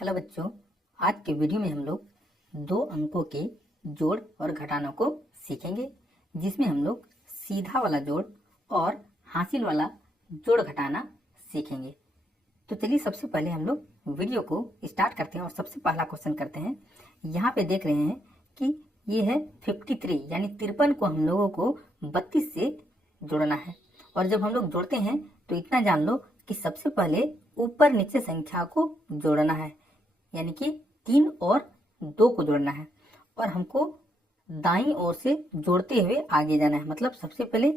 Hello बच्चों, आज के वीडियो में हम लोग दो अंकों के जोड़ और घटानों को सीखेंगे, जिसमें हम लोग सीधा वाला जोड़ और हासिल वाला जोड़ घटाना सीखेंगे। तो चलिए सबसे पहले हम लोग वीडियो को स्टार्ट करते हैं और सबसे पहला क्वेश्चन करते हैं। यहाँ पे देख रहे हैं कि ये है 53 यानी 53 को हम लोगों को 32 से जोड़ना है। और जब हम लोग जोड़ते हैं तो इतना जान लो कि सबसे पहले ऊपर नीचे संख्या को जोड़ना है, यानी कि 3 और 2 को जोड़ना है और हमको दाईं ओर से जोड़ते हुए आगे जाना है। मतलब सबसे पहले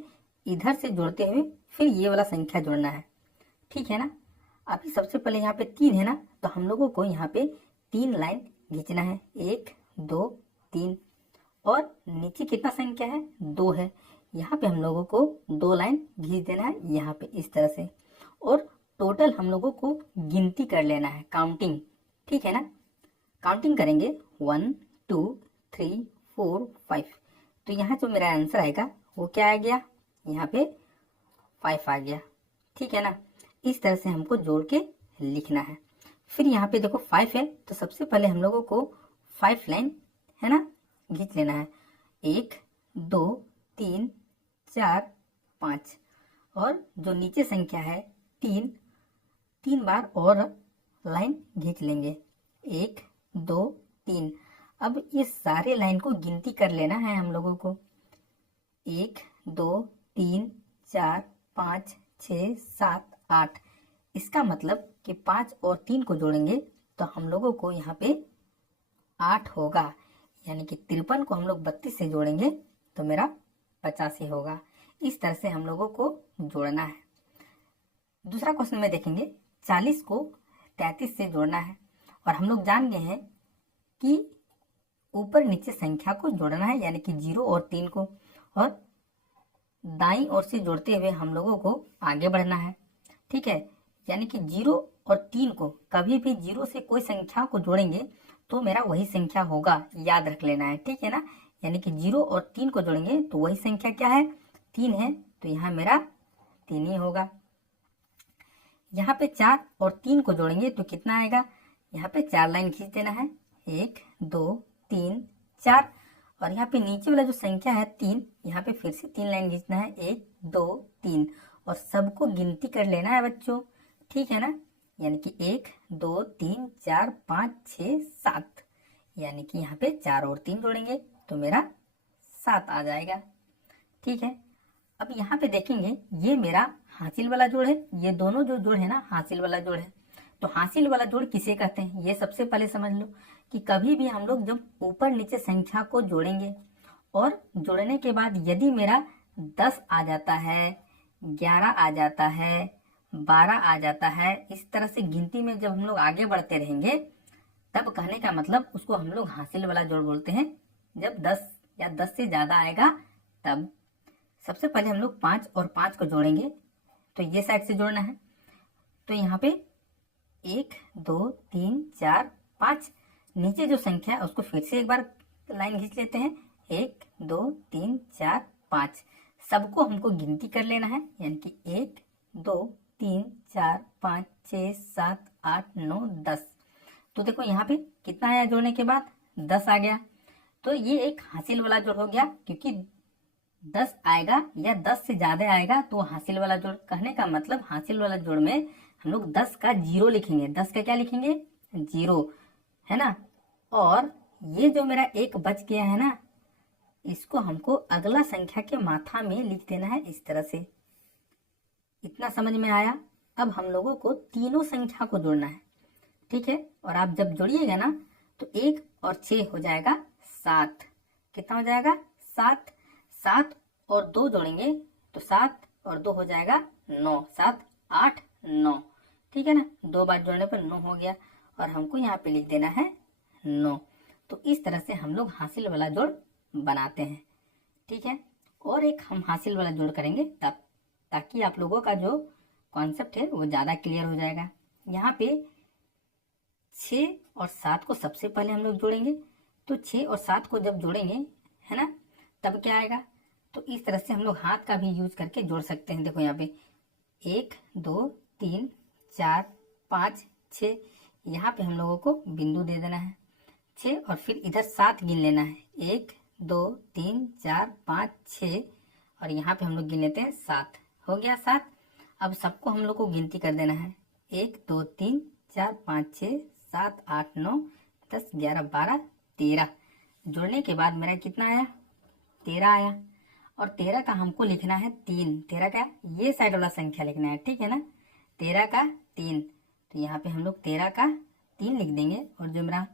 इधर से जोड़ते हुए फिर ये वाला संख्या जोड़ना है, ठीक है ना। अभी सबसे पहले यहाँ पे 3 है ना, तो हम लोगों को यहाँ पे 3 लाइन खींचना है, 1 2 3। और नीचे कितना संख्या है, 2 है। यहाँ पे हम लोगों को 2 लाइन खींच देना है यहाँ पे इस तरह से। और टोटल हम लोगों को गिनती कर लेना है, काउंटिंग, ठीक है ना। काउंटिंग करेंगे 1 2 3 4 5। तो यहाँ जो मेरा आंसर आएगा वो क्या आ गया, यहाँ पे 5 आ गया, ठीक है ना। इस तरह से हमको जोड़ के लिखना है। फिर यहाँ पे देखो 5 है, तो सबसे पहले हम लोगों को 5 लाइन है ना खींच लेना है, 1 2 3 4 5। और जो नीचे संख्या है 3 बार और लाइन खींच लेंगे, 1 2 3। अब ये सारे लाइन को गिनती कर लेना है हम लोगों को, 1 2 3 4 5 6 7 8। इसका मतलब कि 5 और 3 को जोड़ेंगे तो हम लोगों को यहाँ पे 8 होगा, यानी कि 53 को हम लोग 32 से जोड़ेंगे तो मेरा 85 होगा। इस तरह से हम लोगों को जोड़ना है। दूसरा क्वेश्चन में देखेंगे 40 को 33 से जोड़ना है। और हम लोग जान गए हैं कि ऊपर नीचे संख्या को जोड़ना है, यानी कि 0 और 3 को, और दाईं ओर से जोड़ते हुए हम लोगों को आगे बढ़ना है, ठीक है। यानी कि 0 और 3 को कभी भी 0 से कोई संख्या को जोड़ेंगे तो मेरा वही संख्या होगा, याद रख लेना है, ठीक है ना। यानी कि 0 और 3 को जोड़ेंगे तो वही संख्या क्या है, 3 है, तो यहाँ मेरा 3 ही होगा। यहाँ पे 4 और 3 को जोड़ेंगे तो कितना आएगा, यहाँ पे 4 लाइन खींच देना है, 1 2 3 4। और यहाँ पे नीचे वाला जो संख्या है 3, यहाँ पे फिर से 3 लाइन खींचना है, 1 2 3। और सबको गिनती कर लेना है बच्चों, ठीक है ना। यानी कि 1 2 3 4 5 6 7, यानी कि यहाँ पे 4 और 3 जोड़ेंगे तो मेरा 7 आ जाएगा, ठीक है। अब यहाँ पे देखेंगे ये मेरा हासिल वाला जोड़ है, ये दोनों जो जोड़ है ना हासिल वाला जोड़ है। तो हासिल वाला जोड़ किसे कहते हैं, ये सबसे पहले समझ लो कि कभी भी हम लोग जब ऊपर नीचे संख्या को जोड़ेंगे और जोड़ने के बाद यदि मेरा 10 आ जाता है, 11 आ जाता है, 12 आ जाता है, इस तरह से गिनती में जब हम लोग आगे बढ़ते रहेंगे तब कहने का मतलब उसको हम लोग हासिल वाला जोड़ बोलते हैं। जब 10 या 10 से ज्यादा आएगा तब सबसे पहले हम लोग 5 और 5 को जोड़ेंगे, तो ये साइड से जोड़ना है। तो यहाँ पे 1 2 3 4 5, नीचे जो संख्या है उसको फिर से एक बार लाइन खींच लेते हैं, 1 2 3 4 5। सबको हमको गिनती कर लेना है, यानी कि 1 2 3 4 5 6 7 8 9 10। तो देखो यहाँ पे कितना आया जोड़ने के बाद, 10 आ गया। तो ये एक हासिल वाला जोड़ हो गया, क्योंकि 10 आएगा या 10 से ज्यादा आएगा तो हासिल वाला जोड़। कहने का मतलब हासिल वाला जोड़ में हम लोग 10 का 0 लिखेंगे, 10 का क्या लिखेंगे, 0, है ना। और ये जो मेरा एक बच गया है ना, इसको हमको अगला संख्या के माथा में लिख देना है इस तरह से। इतना समझ में आया। अब हम लोगों को तीनों संख्या को जोड़ना है, ठीक है। और आप जब जोड़िएगा ना तो 1 और 6 हो जाएगा 7। कितना हो जाएगा, 7। 7 और 2 जोड़ेंगे तो 7 और 2 हो जाएगा 9, 7 8 9, ठीक है ना। 2 बार जोड़ने पर 9 हो गया और हमको यहाँ पे लिख देना है 9। तो इस तरह से हम लोग हासिल वाला जोड़ बनाते हैं, ठीक है। और एक हम हासिल वाला जोड़ करेंगे तब, ताकि आप लोगों का जो कॉन्सेप्ट है वो ज़्यादा क्लियर हो जाएगा। यहाँ पे 6 और 7 को सबसे पहले हम लोग जोड़ेंगे, तो 6 और 7 को जब जोड़ेंगे, है ना, तब क्या आएगा। तो इस तरह से हम लोग हाथ का भी यूज करके जोड़ सकते हैं। देखो यहाँ पे 1 2 3 4 5 6, यहाँ पे हम लोगों को बिंदु दे देना है 6 और फिर इधर 7 गिन लेना है 1 2 3 4 5 6 और यहाँ पे हम लोग गिन लेते हैं 7। हो गया 7। अब सबको हम लोग को गिनती कर देना है 1 2 3 4 5 6 7 8 9 10 11 12 13। जोड़ने के बाद मेरा कितना आया 13 आया और 13 का हमको लिखना है 3। 13 का ये साइड वाला संख्या लिखना है, ठीक है ना। 13 का 3 तो यहाँ पे हम लोग 13 का 3 लिख देंगे और जो मेरा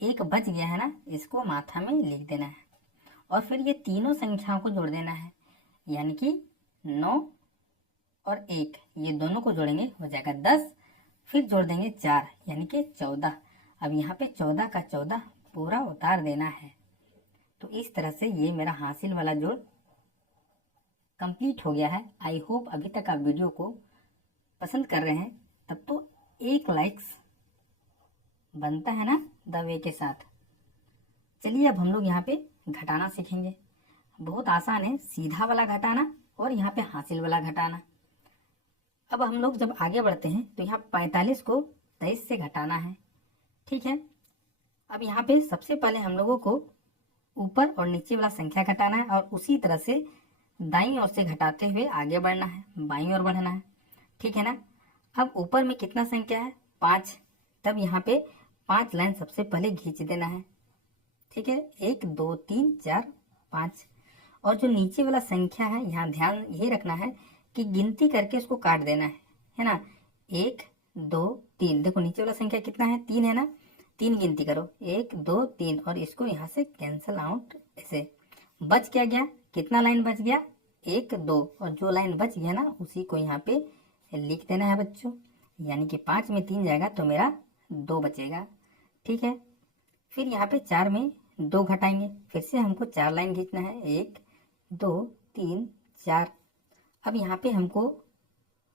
एक बच गया है ना इसको माथा में लिख देना है और फिर ये तीनों संख्याओं को जोड़ देना है यानी कि 9 और 1 ये दोनों को जोड़ेंगे हो जाएगा 10। फिर जोड़ देंगे 4 यानी कि 14। अब यहाँ पे 14 का 14 पूरा उतार देना है। तो इस तरह से ये मेरा हासिल वाला जोड़ कंप्लीट हो गया है। आई होप अभी तक आप वीडियो को पसंद कर रहे हैं, तब तो 1 लाइक्स बनता है ना दवे के साथ। चलिए अब हम लोग यहाँ पे घटाना सीखेंगे। बहुत आसान है, सीधा वाला घटाना और यहाँ पे हासिल वाला घटाना। अब हम लोग जब आगे बढ़ते हैं तो यहाँ 45 को 23 से घटाना है, ठीक है। अब यहाँ पे सबसे पहले हम लोगों को ऊपर और नीचे वाला संख्या घटाना है और उसी तरह से दाईं ओर से घटाते हुए आगे बढ़ना है, बाईं ओर बढ़ना है, ठीक है ना। अब ऊपर में कितना संख्या है 5, तब यहाँ पे 5 लाइन सबसे पहले खींच देना है, ठीक है। 1 2 3 4 5 और जो नीचे वाला संख्या है यहाँ ध्यान ये रखना है कि गिनती करके इसको काट देना है ना। 1 2 3 देखो नीचे वाला संख्या कितना है 3 है ना, 3 गिनती करो 1 2 3 और इसको यहाँ से कैंसल आउट। ऐसे बच क्या गया, कितना लाइन बच गया 1 2 और जो लाइन बच गया ना उसी को यहाँ पे लिख देना है बच्चों, यानी कि 5 में 3 जाएगा तो मेरा 2 बचेगा, ठीक है। फिर यहाँ पे 4 में 2 घटाएंगे, फिर से हमको 4 लाइन खींचना है 1 2 3 4। अब यहाँ पे हमको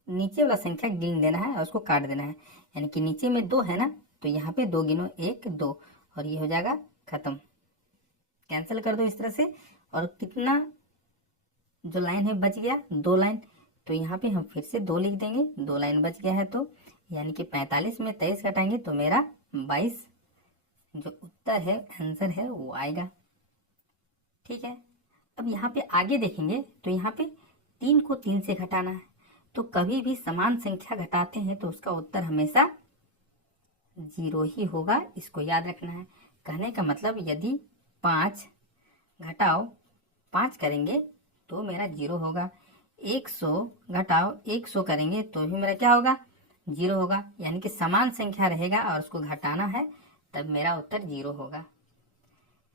नीचे वाला संख्या गिन देना है और उसको काट देना है, यानी कि नीचे में 2 है ना तो यहाँ पे 2 गिनो 1 2 और ये हो जाएगा खत्म। कैंसिल कर दो इस तरह से और कितना जो लाइन है बच गया 2 लाइन, तो यहाँ पे हम फिर से 2 लिख देंगे, 2 लाइन बच गया है तो यानी कि 45 में 23 घटाएंगे तो मेरा 22 जो उत्तर है आंसर है वो आएगा, ठीक है। अब यहाँ पे आगे देखेंगे तो यहाँ पे 3 को 3 से घटाना है, तो कभी भी समान संख्या घटाते हैं तो उसका उत्तर हमेशा 0 ही होगा, इसको याद रखना है। कहने का मतलब यदि 5 घटाओ 5 करेंगे तो मेरा 0 होगा, 100 घटाओ 100 करेंगे तो भी मेरा क्या होगा 0 होगा, यानी कि समान संख्या रहेगा और उसको घटाना है तब मेरा उत्तर 0 होगा।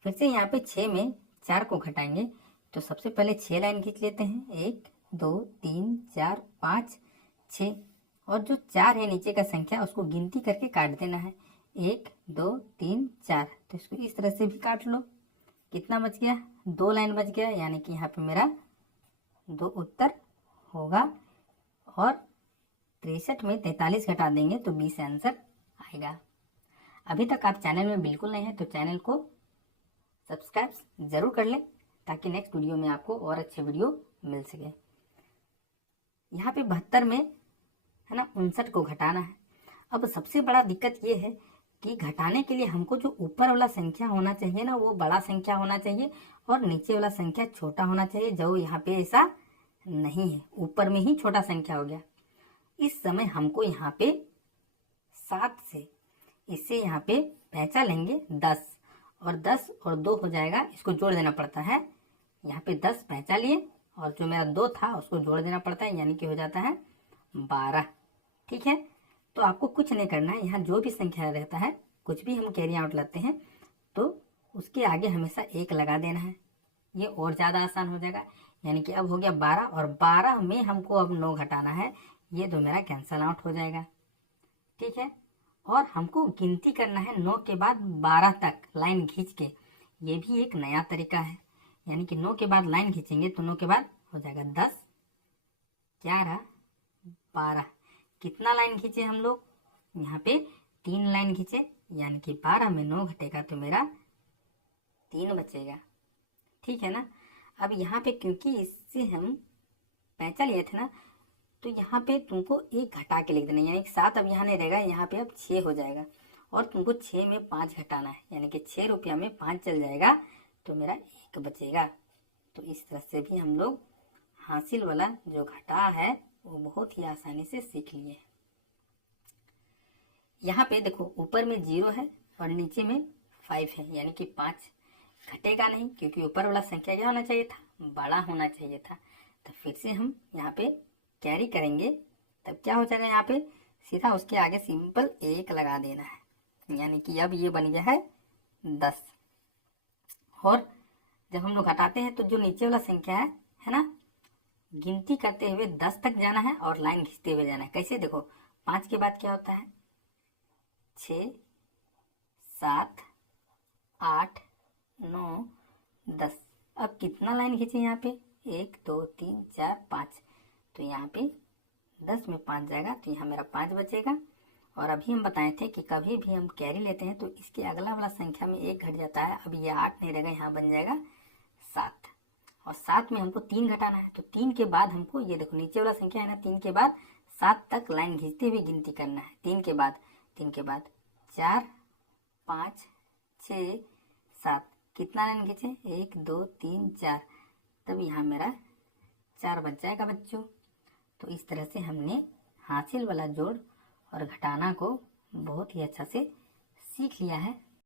फिर से यहाँ पे 6 में 4 को घटाएंगे तो सबसे पहले 6 लाइन खींच लेते हैं 1 2 3 4 5 6 और जो 4 है नीचे का संख्या उसको गिनती करके काट देना है 1 2 3 4, तो इसको इस तरह से भी काट लो। कितना बच गया 2 लाइन बच गया, यानी कि यहाँ पे मेरा 2 उत्तर होगा और 63 में 43 घटा देंगे तो 20 आंसर आएगा। अभी तक आप चैनल में बिल्कुल नहीं है तो चैनल को सब्सक्राइब जरूर कर लें ताकि नेक्स्ट वीडियो में आपको और अच्छे वीडियो मिल सके। यहाँ पे 72 में है ना 59 को घटाना है। अब सबसे बड़ा दिक्कत ये है कि घटाने के लिए हमको जो ऊपर वाला संख्या होना चाहिए ना वो बड़ा संख्या होना चाहिए और नीचे वाला संख्या छोटा होना चाहिए, जो यहाँ पे ऐसा नहीं है, ऊपर में ही छोटा संख्या हो गया। इस समय हमको यहाँ पे 7 से इससे यहाँ पे पैंचा लेंगे 10 और 10 और 2 हो जाएगा, इसको जोड़ देना पड़ता है। यहाँ पे 10 पैंचा लिए और जो मेरा 2 था उसको जोड़ देना पड़ता है, यानी कि हो जाता है 12, ठीक है। तो आपको कुछ नहीं करना है, यहाँ जो भी संख्या रहता है कुछ भी हम कैरी आउट लाते हैं तो उसके आगे हमेशा 1 लगा देना है, ये और ज़्यादा आसान हो जाएगा। यानी कि अब हो गया 12 और 12 में हमको अब 9 घटाना है, ये तो मेरा कैंसल आउट हो जाएगा, ठीक है। और हमको गिनती करना है 9 के बाद 12 तक लाइन खींच के, ये भी एक नया तरीका है। यानी कि 9 के बाद लाइन खींचेंगे तो 9 के बाद हो जाएगा 10 11 12, कितना लाइन खींचे हम लोग यहाँ पे 3 लाइन खींचे, यानी कि 12 में 9 घटेगा तो मेरा 3 बचेगा, ठीक है ना। अब यहाँ पे क्योंकि इससे हम पैंचा लिए थे ना तो यहाँ पे तुमको 1 घटा के लिख देना, यानी कि 7 अब यहाँ नहीं रहेगा, यहाँ पे अब 6 हो जाएगा। और तुमको 6 में 5 घटाना है, यानी कि 6 रुपया में 5 चल जाएगा तो मेरा 1 बचेगा। तो इस तरह से भी हम लोग हासिल वाला जो घटा है वो बहुत ही आसानी से सीख लिए। यहाँ पे देखो ऊपर में 0 है और नीचे में 5 है, यानी कि 5 घटेगा नहीं, क्योंकि ऊपर वाला संख्या क्या होना चाहिए था, बड़ा होना चाहिए था। तो फिर से हम यहाँ पे कैरी करेंगे, तब क्या हो जाएगा, यहाँ पे सीधा उसके आगे सिंपल 1 लगा देना है, यानी कि अब ये बन गया है 10। और जब हम लोग घटाते हैं तो जो नीचे वाला संख्या है ना, गिनती करते हुए 10 तक जाना है और लाइन खींचते हुए जाना है। कैसे, देखो 5 के बाद क्या होता है, 6, 7, 8, 9, 10। अब कितना लाइन खींचे यहाँ पे, 1 2 3 4 5, तो यहाँ पे 10 में 5 जाएगा तो यहाँ मेरा 5 बचेगा। और अभी हम बताए थे कि कभी भी हम कैरी लेते हैं तो इसके अगला वाला संख्या में 1 घट जाता है। अब ये 8 नहीं रहेगा, यहाँ बन जाएगा 7। और 7 में हमको 3 घटाना है, तो 3 के बाद हमको ये देखो नीचे वाला संख्या है ना, 3 के बाद 7 तक लाइन खींचते हुए गिनती करना है। 3 के बाद 4 5 6 7, कितना लाइन खींचे, 1 2 3 4, तब यहाँ मेरा 4 बच जाएगा बच्चों। तो इस तरह से हमने हासिल वाला जोड़ और घटाना को बहुत ही अच्छा से सीख लिया है।